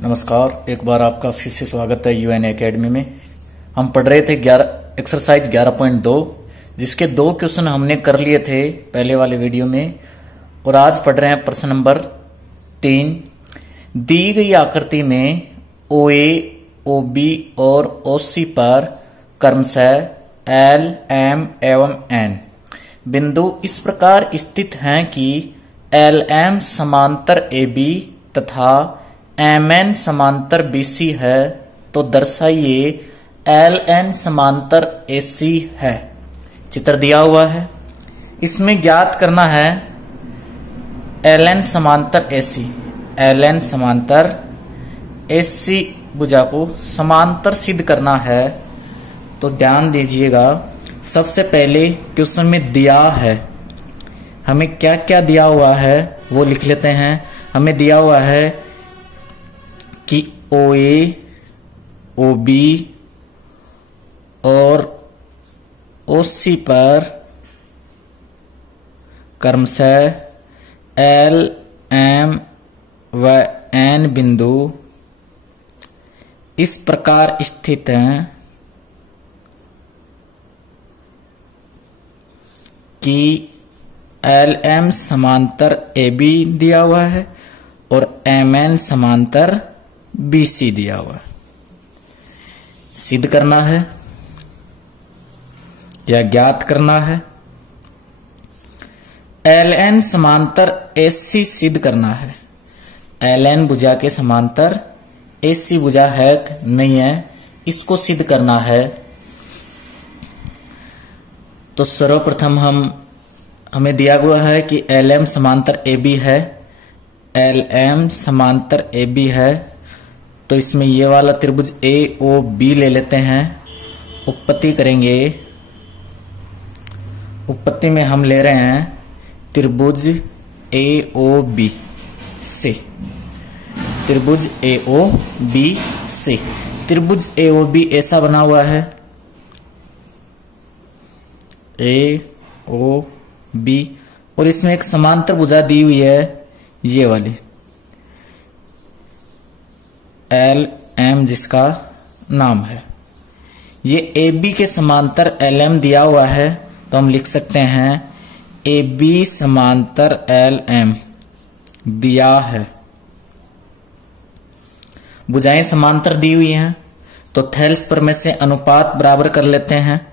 नमस्कार, एक बार आपका फिर से स्वागत है यूएन एकेडमी में। हम पढ़ रहे थे एक्सरसाइज 11.2, जिसके 2 क्वेश्चन हमने कर लिए थे पहले वाले वीडियो में, और आज पढ़ रहे हैं प्रश्न नंबर 3। दी गई आकृति में OA, OB और OC पर क्रमशः L, M एवं N बिंदु इस प्रकार स्थित हैं कि LM समांतर AB तथा MN समांतर BC है, तो दर्शाइए LN समांतर AC है। चित्र दिया हुआ है, इसमें ज्ञात करना है LN समांतर AC। LN समांतर AC भुजा को समांतर सिद्ध करना है, तो ध्यान दीजिएगा। सबसे पहले क्वेश्चन में दिया है, हमें क्या क्या दिया हुआ है वो लिख लेते हैं। हमें दिया हुआ है कि OA, OB और OC पर क्रमशः L, M व N बिंदु इस प्रकार स्थित हैं कि LM समांतर AB दिया हुआ है और MN समांतर BC दिया हुआ है। सिद्ध करना है या ज्ञात करना है। LN समांतर AC सिद्ध करना है। LN भुजा के समांतर AC भुजा है नहीं है, इसको सिद्ध करना है। तो सर्वप्रथम हमें दिया हुआ है कि LM समांतर AB है। LM समांतर AB है, तो इसमें ये वाला त्रिभुज AOB ले लेते हैं। उत्पत्ति करेंगे। उत्पत्ति में हम ले रहे हैं त्रिभुज AOB से। त्रिभुज AOB से त्रिभुज AOB ऐसा बना हुआ है, AOB, और इसमें एक समांतर भुजा दी हुई है, ये वाली LM जिसका नाम है। ये AB के समांतर LM दिया हुआ है, तो हम लिख सकते हैं AB समांतर LM दिया है। भुजाएं समांतर दी हुई हैं, तो थेल्स प्रमेय से अनुपात बराबर कर लेते हैं।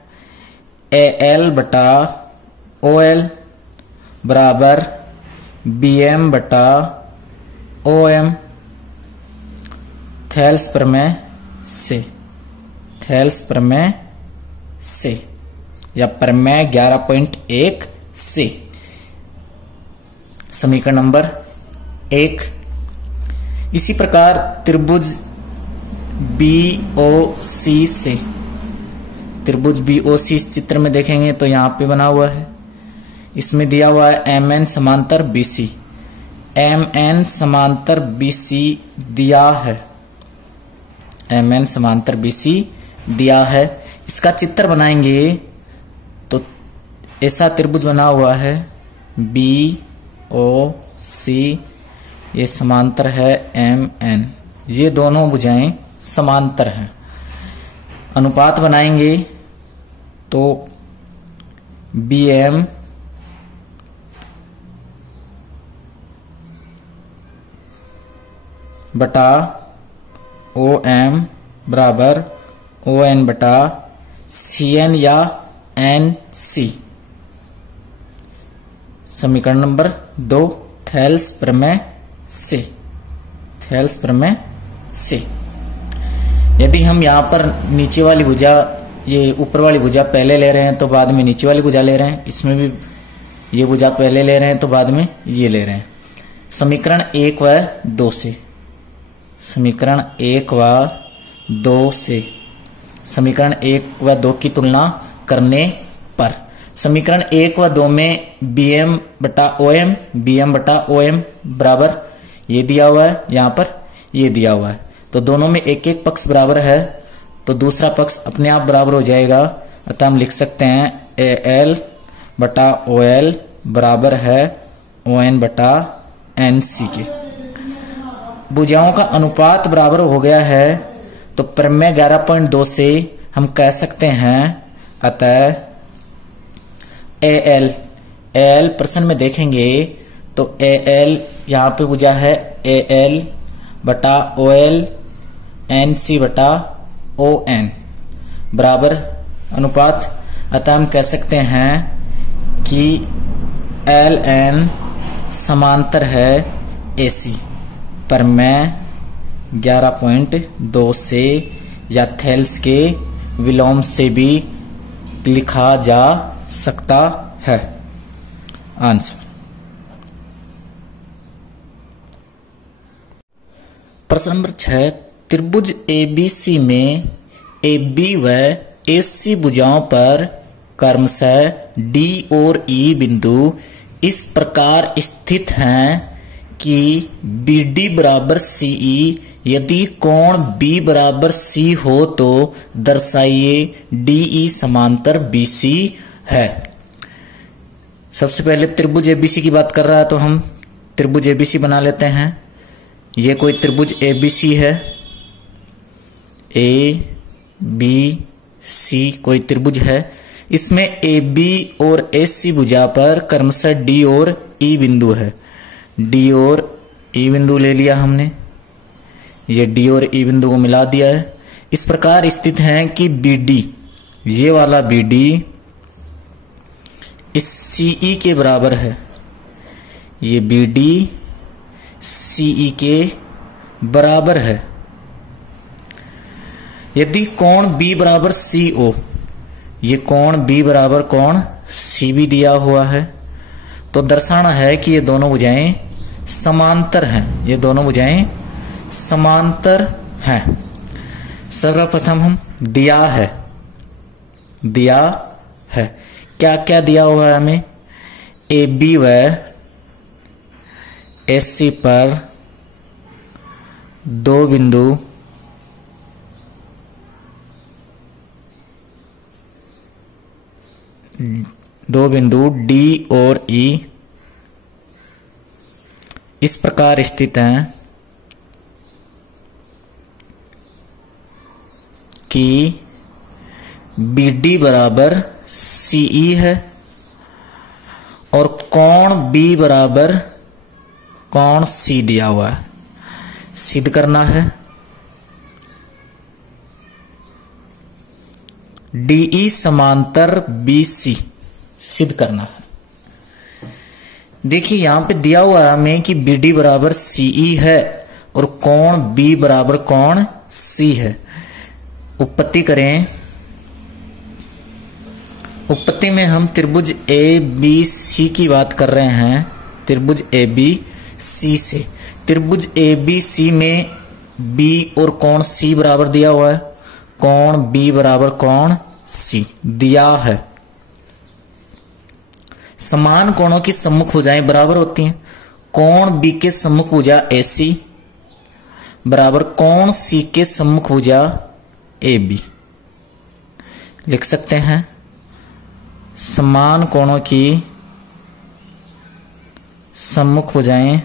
AL बटा OL बराबर BM बटा OM। थेल्स प्रमेय से, थेल्स प्रमेय से या प्रमेय 11.1 से। समीकरण नंबर 1। इसी प्रकार त्रिभुज BOC से, त्रिभुज BOC इस चित्र में देखेंगे तो यहां पे बना हुआ है। इसमें दिया हुआ है MN समांतर BC। MN समांतर BC दिया है। MN समांतर BC दिया है। इसका चित्र बनाएंगे तो ऐसा त्रिभुज बना हुआ है BOC, ये समांतर है MN। ये दोनों भुजाएं समांतर हैं। अनुपात बनाएंगे तो BM बटा OM बराबर ON बटा CN या NC। समीकरण नंबर 2, थेल्स प्रमेय से, थेल्स प्रमेय से। यदि हम यहाँ पर नीचे वाली भुजा, ये ऊपर वाली भुजा पहले ले रहे हैं तो बाद में नीचे वाली भुजा ले रहे हैं, इसमें भी ये भुजा पहले ले रहे हैं तो बाद में ये ले रहे हैं। समीकरण 1 व 2 से, समीकरण 1 व 2 से, समीकरण 1 व 2 की तुलना करने पर समीकरण 1 व 2 में BM बटा OM, BM बटा OM बराबर ये दिया हुआ है, यहाँ पर ये दिया हुआ है, तो दोनों में एक एक पक्ष बराबर है, तो दूसरा पक्ष अपने आप बराबर हो जाएगा। अतः हम लिख सकते हैं AL बटा OL बराबर है ON बटा NC के। भुजाओं का अनुपात बराबर हो गया है, तो प्रमेय 11.2 से हम कह सकते हैं अतः एल प्रश्न में देखेंगे तो एल यहां पे भुजा है एल बटा ओ एल एन सी बटा ओ एन बराबर अनुपात। अतः हम कह सकते हैं कि एल एन समांतर है ए सी। प्रमेय 11.2 से या थेल्स के विलोम से भी लिखा जा सकता है। आंसर प्रश्न नंबर 6, त्रिभुज एबीसी में एबी व एसी भुजाओं पर क्रमशः डी और ई बिंदु इस प्रकार स्थित हैं कि बीडी बराबर सीई। यदि कोण बी बराबर सी हो तो दर्शाइए डीई समांतर बीसी है। सबसे पहले त्रिभुज एबीसी की बात कर रहा है तो हम त्रिभुज एबीसी बना लेते हैं। ये कोई त्रिभुज एबीसी है, ए बी सी कोई त्रिभुज है। इसमें ए बी और ए सी भुजा पर क्रमशः डी और ई बिंदु है। डी और ई बिंदु ले लिया हमने, ये डी और ई बिंदु को मिला दिया है। इस प्रकार स्थित है कि बीडी, ये वाला बीडी इस सीई के बराबर है। ये बीडी सीई के बराबर है। यदि कोण बी बराबर सी ओ, ये कोण बी बराबर कोण सी भी दिया हुआ है, तो दर्शाना है कि ये दोनों भुजाएं समांतर हैं। ये दोनों भुजाएं समांतर हैं। सर्वप्रथम हम दिया है क्या क्या दिया हुआ है हमें, ए बी व एस सी पर दो बिंदु डी और ई इस प्रकार स्थित हैं कि BD बराबर CE है और कोण B बराबर कोण C दिया हुआ है। सिद्ध करना है DE समांतर BC, सिद्ध करना है। देखिए यहां पे दिया हुआ है हमें कि BD बराबर CE है और कोण B बराबर कोण C है। उत्पत्ति करें। उत्पत्ति में हम त्रिभुज ABC की बात कर रहे हैं। त्रिभुज ABC से त्रिभुज ABC में B और कोण C बराबर दिया हुआ है। कोण B बराबर कोण C दिया है। समान कोणों की सम्मुख भुजाएं बराबर होती हैं। कोण B के सम्मुख भुजा AC बराबर कोण C के सम्मुख भुजा AB। लिख सकते हैं समान कोणों की सम्मुख भुजाएं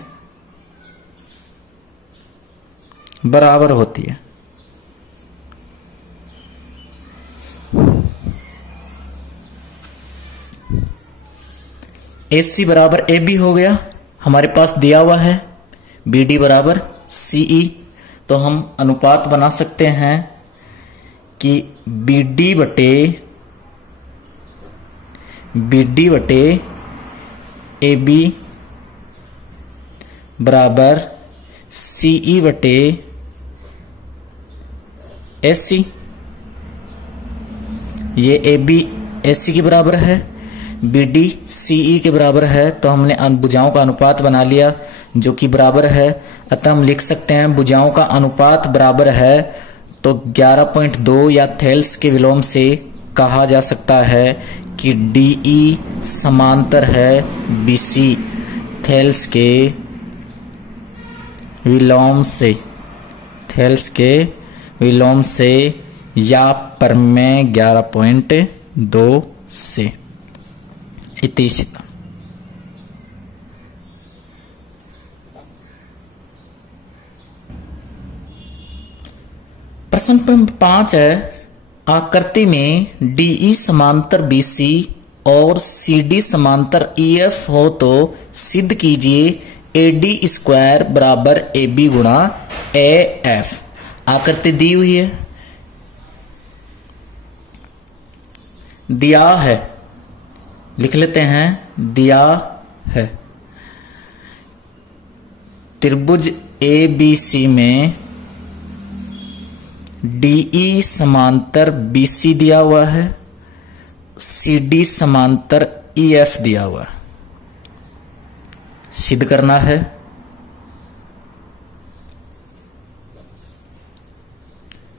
बराबर होती है। AC बराबर AB हो गया, हमारे पास दिया हुआ है BD बराबर CE, तो हम अनुपात बना सकते हैं कि BD बटे AB बराबर CE बटे SC। ये AB SC के बराबर है, BD CE के बराबर है, तो हमने भुजाओं का अनुपात बना लिया जो कि बराबर है। अतः हम लिख सकते हैं भुजाओं का अनुपात बराबर है, तो 11.2 या थेल्स के विलोम से कहा जा सकता है कि DE समांतर है BC। थेल्स के विलोम से या प्रमेय 11.2 से। इति सिद्धम्। प्रश्न नंबर 5 है, आकृति में डीई समांतर बीसी और सीडी समांतर ईएफ हो तो सिद्ध कीजिए एडी स्क्वायर बराबर एबी गुणा एएफ। आकृति दी हुई है, दिया है, लिख लेते हैं, दिया है। त्रिभुज एबीसी में डीई समांतर बीसी दिया हुआ है, सीडी समांतर ईएफ दिया हुआ है। सिद्ध करना है।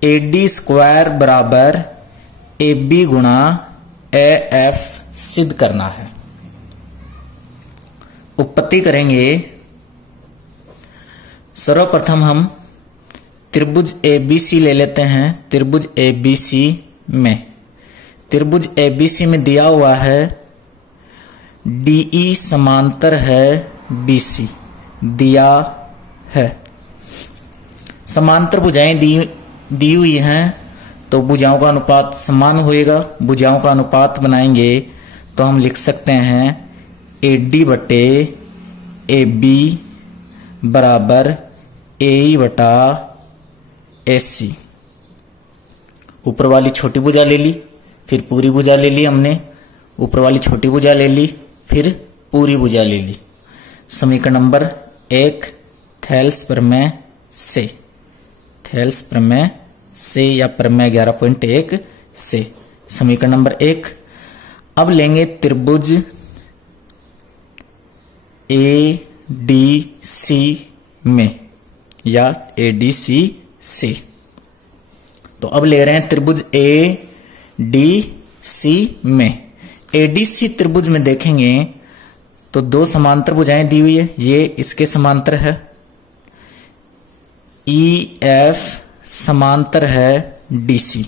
एडी स्क्वायर बराबर एबी गुणा एएफ सिद्ध करना है। उत्पत्ति करेंगे। सर्वप्रथम हम त्रिभुज एबीसी ले लेते हैं। त्रिभुज एबीसी में दिया हुआ है डीई समांतर है बीसी, दिया है। समांतर भुजाएं दी हुई हैं तो भुजाओं का अनुपात समान होएगा। भुजाओं का अनुपात बनाएंगे तो हम लिख सकते हैं एडी बटे एबी बराबर एई बटा एसी। ऊपर वाली छोटी भुजा ले ली, फिर पूरी भुजा ले ली हमने। ऊपर वाली छोटी भुजा ले ली, फिर पूरी भुजा ले ली। समीकरण नंबर 1 थेल्स प्रमेय से या प्रमेय 11.1 से। समीकरण नंबर 1। अब लेंगे त्रिभुज एडीसी में या एडीसी से। तो अब ले रहे हैं त्रिभुज एडीसी में। एडीसी त्रिभुज में देखेंगे तो दो समांतर भुजाएं दी हुई है, ये इसके समांतर है। ईएफ समांतर है डीसी,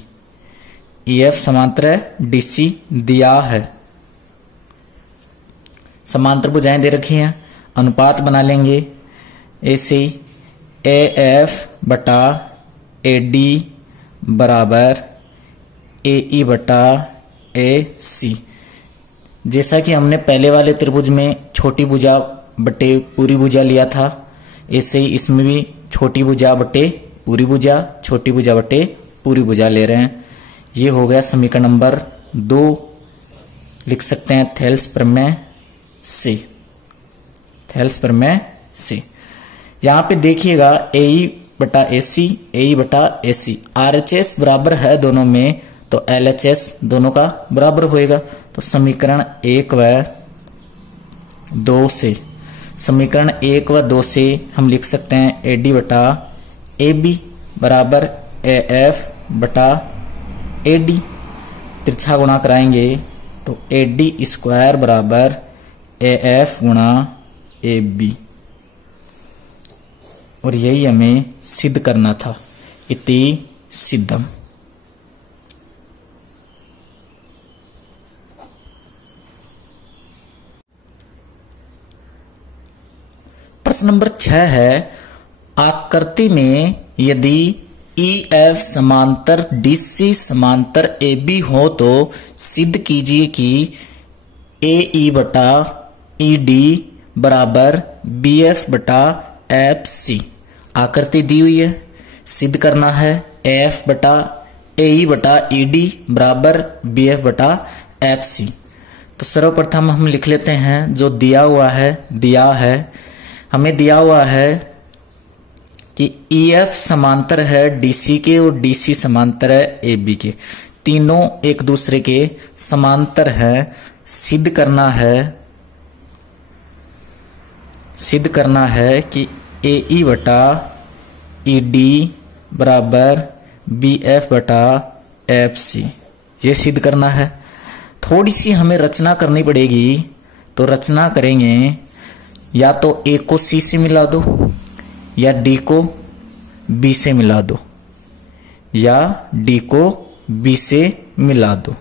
ईएफ समांतर है डीसी दिया है। समांतर भुजाएं दे रखी हैं, अनुपात बना लेंगे ऐसे एएफ बटा एडी बराबर एई बटा एसी। जैसा कि हमने पहले वाले त्रिभुज में छोटी भुजा बटे पूरी भुजा लिया था, ऐसे ही इसमें भी छोटी भुजा बटे पूरी भुजा, छोटी भुजा बटे पूरी भुजा ले रहे हैं। ये हो गया समीकरण नंबर 2। लिख सकते हैं थेल्स प्रमेय से। थेल्स प्रमेय से यहां पे देखिएगा एई बटा एसी, एई बटा एसी। आरएचएस बराबर है दोनों में तो एलएचएस दोनों का बराबर होएगा। तो समीकरण 1 व 2 से, समीकरण 1 व 2 से हम लिख सकते हैं एडी बटा एबी बराबर एएफ बटा एडी। तिरछा गुणा कराएंगे तो एडी स्क्वायर बराबर एएफ गुणा एबी। और यही हमें सिद्ध करना था। इति सिद्धम। प्रश्न नंबर 6 है, आकृति में यदि ईएफ समांतर डीसी समांतर एबी हो तो सिद्ध कीजिए कि एई बटा ईडी बराबर बीएफ बटा एफसी। आकृति दी हुई है, सिद्ध करना है एफ बटा एई बटा ईडी बराबर बीएफ बटा एफसी। तो सर्वप्रथम हम लिख लेते हैं जो दिया हुआ है, हमें दिया हुआ है कि ईएफ समांतर है डीसी के और डीसी समांतर है एबी के। तीनों एक दूसरे के समांतर है। सिद्ध करना है कि एई बटा ईडी बराबर बीएफ बटा एफसी। ये सिद्ध करना है। थोड़ी सी हमें रचना करनी पड़ेगी, तो रचना करेंगे। या तो ए को सी से मिला दो, या डी को बी से मिला दो, या डी को बी से मिला दो,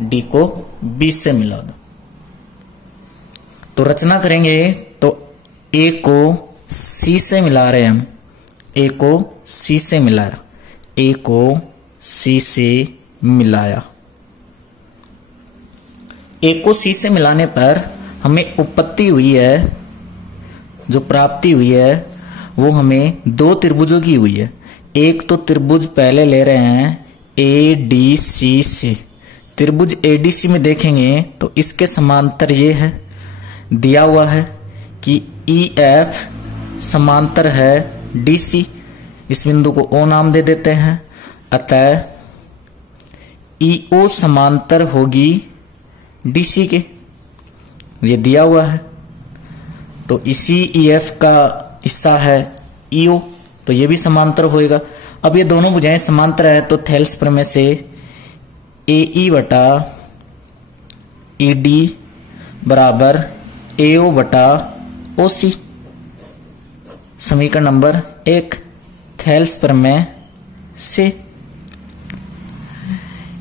डी को बी से मिला दो। तो रचना करेंगे तो ए को सी से मिला रहे हैं हम, ए को सी से मिलाया, ए को सी से मिलाया। ए को सी से मिलाने पर हमें उत्पत्ति हुई है, जो प्राप्ति हुई है वो हमें दो त्रिभुजों की हुई है। एक तो त्रिभुज पहले ले रहे हैं एडीसी से, त्रिभुज एडीसी में देखेंगे तो इसके समांतर ये है, दिया हुआ है कि ईएफ समांतर है डीसी, इस बिंदु को ओ नाम दे देते हैं। अतः ईओ समांतर होगी डीसी के, ये दिया हुआ है। तो इसी ईएफ का हिस्सा है ईओ, तो ये भी समांतर होएगा। अब ये दोनों भुजाएं समांतर है तो थेल्स प्रमेय से एई बटा ईडी बराबर एओ बटा ओसी, समीकरण नंबर 1 थेल्स प्रमेय से।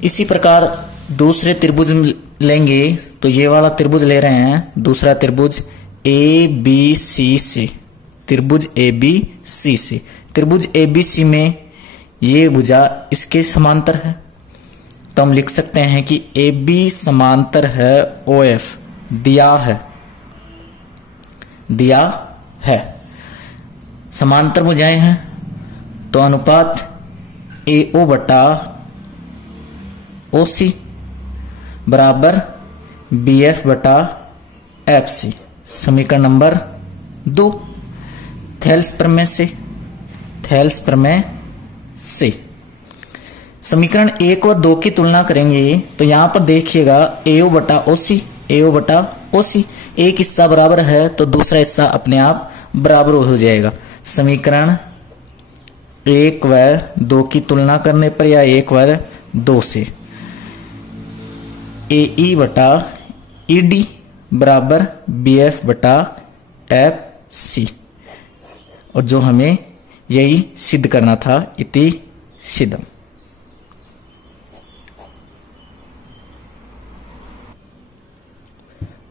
इसी प्रकार दूसरे त्रिभुज लेंगे तो ये वाला त्रिभुज ले रहे हैं, दूसरा त्रिभुज ए बी सी से, त्रिभुज ए बी सी से। त्रिभुज ए बी सी में ये भुजा इसके समांतर है, तो हम लिख सकते हैं कि ए बी समांतर है ओ एफ, दिया है। समांतर भुजाएं हैं तो अनुपात ए ओ बटा ओ सी बराबर बी एफ बटा एफ सी, समीकरण नंबर 2 थेल्स प्रमेय से। समीकरण 1 व 2 की तुलना करेंगे तो यहां पर देखिएगा एओ बटा ओसी, एक हिस्सा बराबर है तो दूसरा हिस्सा अपने आप बराबर हो जाएगा। समीकरण 1 व 2 की तुलना करने पर या 1 व 2 से एई बटा ईडी बराबर बी एफ बटा एफ सी, और जो हमें यही सिद्ध करना था, इति सिद्धम।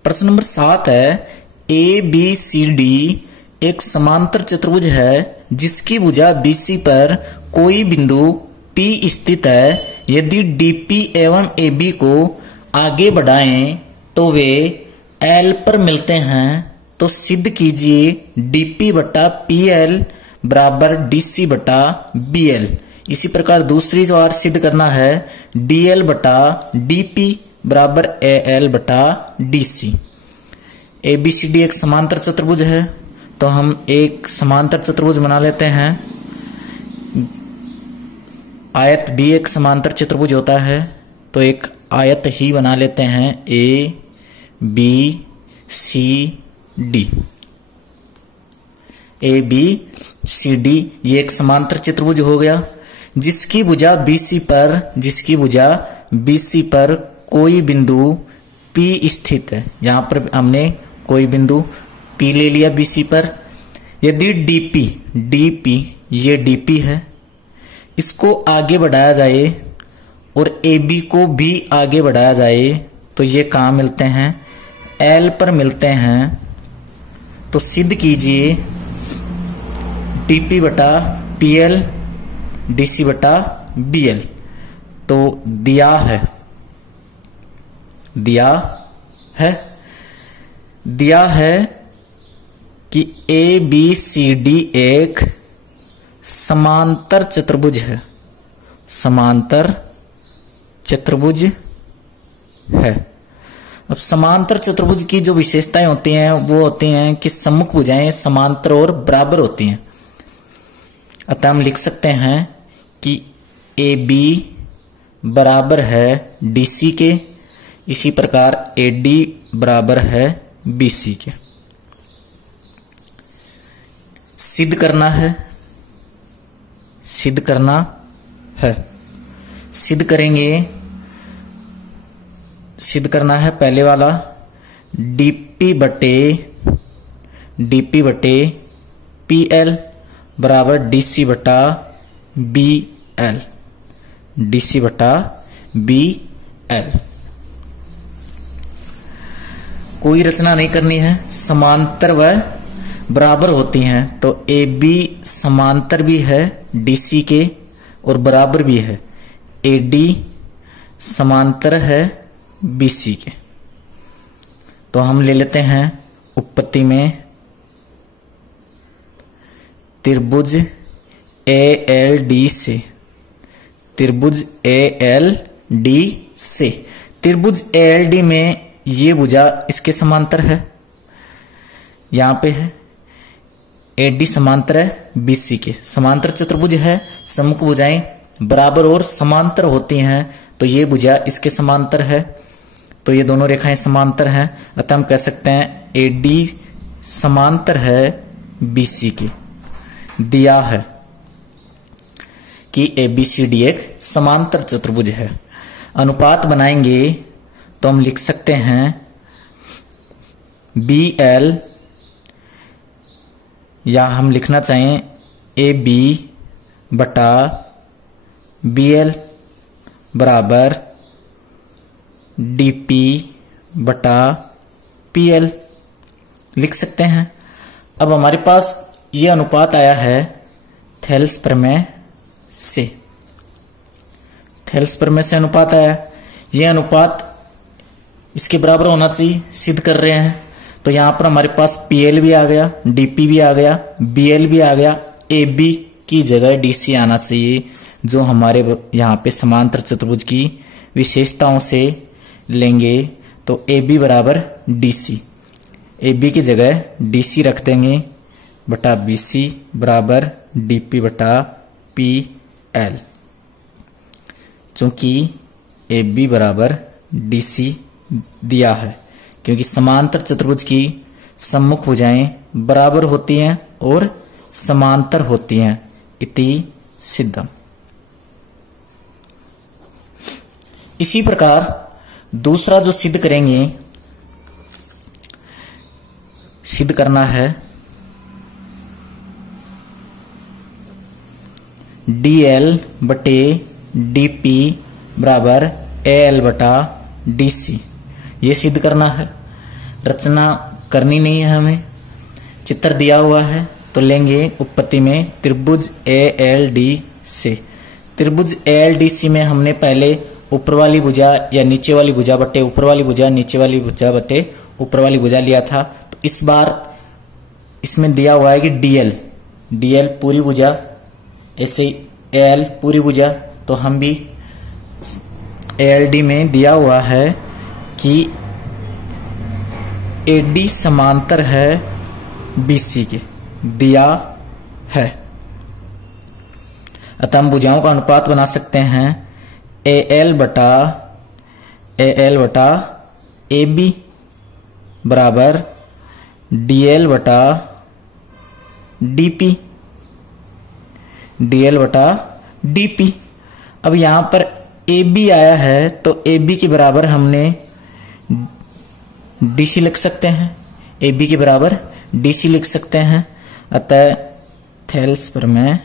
प्रश्न नंबर 7 है ए बी सी डी एक समांतर चतुर्भुज है जिसकी भुजा बीसी पर कोई बिंदु P स्थित है। यदि डीपी एवं AB को आगे बढ़ाएं तो वे L पर मिलते हैं, तो सिद्ध कीजिए DP बटा PL बराबर DC बटा BL। इसी प्रकार दूसरी बार सिद्ध करना है DL बटा DP बराबर AL बटा DC। ABCD एक समांतर चतुर्भुज है, तो हम एक समांतर चतुर्भुज बना लेते हैं। आयत भी एक समांतर चतुर्भुज होता है, तो एक आयत ही बना लेते हैं A B C D। A B C D ये एक समांतर चतुर्भुज हो गया जिसकी भुजा BC पर कोई बिंदु P स्थित है। यहां पर हमने कोई बिंदु P ले लिया BC पर। यदि DP ये DP है, इसको आगे बढ़ाया जाए और AB को भी आगे बढ़ाया जाए तो ये कहाँ मिलते हैं, L पर मिलते हैं। तो सिद्ध कीजिए DP बटा PL DC बटा BL। तो दिया है कि ABCD एक समांतर चतुर्भुज है, अब समांतर चतुर्भुज की जो विशेषताएं होती हैं वो होती हैं कि सम्मुख भुजाएं समांतर और बराबर होती हैं। अतः हम लिख सकते हैं कि AB बराबर है DC के, इसी प्रकार AD बराबर है BC के। सिद्ध करना है पहले वाला DP बटे PL बराबर DC बटा BL। कोई रचना नहीं करनी है, समांतर व बराबर होती हैं तो ए बी समांतर भी है डीसी के और बराबर भी है, ए डी समांतर है बीसी के। तो हम ले लेते हैं उत्पत्ति में त्रिभुज ए एल डी से, त्रिभुज ए एल डी से। त्रिभुज ए एल डी में ये भुजा इसके समांतर है, यहां पे है ए डी समांतर है बीसी के। समांतर चतुर्भुज है, सम्मुख भुजाएं बराबर और समांतर होती हैं तो ये भुजा इसके समांतर है, तो ये दोनों रेखाएं समांतर हैं। अतः हम कह सकते हैं ए डी समांतर है बीसी के। दिया है कि ए बी सी डी एक समांतर चतुर्भुज है। अनुपात बनाएंगे तो हम लिख सकते हैं बी एल, या हम लिखना चाहें ए बी बटा बी एल बराबर डी पी बटा पी एल लिख सकते हैं। अब हमारे पास ये अनुपात आया है थेल्स प्रमेय से, थेल्स प्रमेय से अनुपात आया। ये अनुपात इसके बराबर होना चाहिए, सिद्ध कर रहे हैं। तो यहां पर हमारे पास पीएल भी आ गया, डीपी भी आ गया, बीएल भी आ गया, ए बी की जगह डीसी आना चाहिए, जो हमारे यहाँ पे समांतर चतुर्भुज की विशेषताओं से लेंगे। तो ए बी बराबर डीसी, ए बी की जगह डीसी रख देंगे बटा बीसी बराबर डीपी बटा पी एल। चूंकि ए बी बराबर डीसी दिया है, क्योंकि समांतर चतुर्भुज की सम्मुख भुजाएं बराबर होती हैं और समांतर होती हैं, इति सिद्धम। इसी प्रकार दूसरा जो सिद्ध करेंगे, सिद्ध करना है डी एल बटे डी पी बराबर ए एल बटा डी सी। ये सिद्ध करना है, रचना करनी नहीं है हमें, चित्र दिया हुआ है तो लेंगे उत्पत्ति में त्रिभुज ए एल डी से। त्रिभुज ए एल डी सी में हमने पहले ऊपर वाली भुजा या नीचे वाली भुजा बटे ऊपर वाली भुजा, नीचे वाली भुजा बटे ऊपर वाली भुजा लिया था। तो इस बार इसमें दिया हुआ है कि डीएल, डीएल पूरी भुजा, ऐसे एल पूरी भुजा। तो हम भी एलडी में दिया हुआ है कि एडी समांतर है बीसी के, दिया है। अतः हम भुजाओं का अनुपात बना सकते हैं ए एल बटा ए बी बराबर डी एल बटा डी पी, डीएल बटा डीपी। अब यहां पर ए बी आया है तो ए बी के बराबर हमने डीसी लिख सकते हैं, ए बी के बराबर डीसी लिख सकते हैं। अतः थेल्स प्रमेय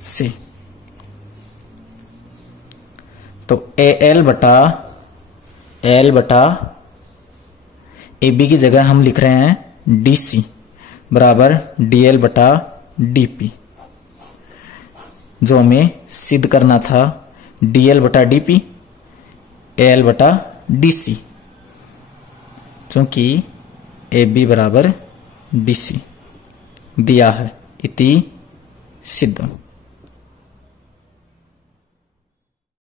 से तो ए एल बटा ए बी की जगह हम लिख रहे हैं डीसी बराबर डीएल बटा डीपी। जो हमें सिद्ध करना था डीएल बटा डीपी, एल बटा डीसी, चूंकि ए बी बराबर डीसी दिया है, इति सिद्धम।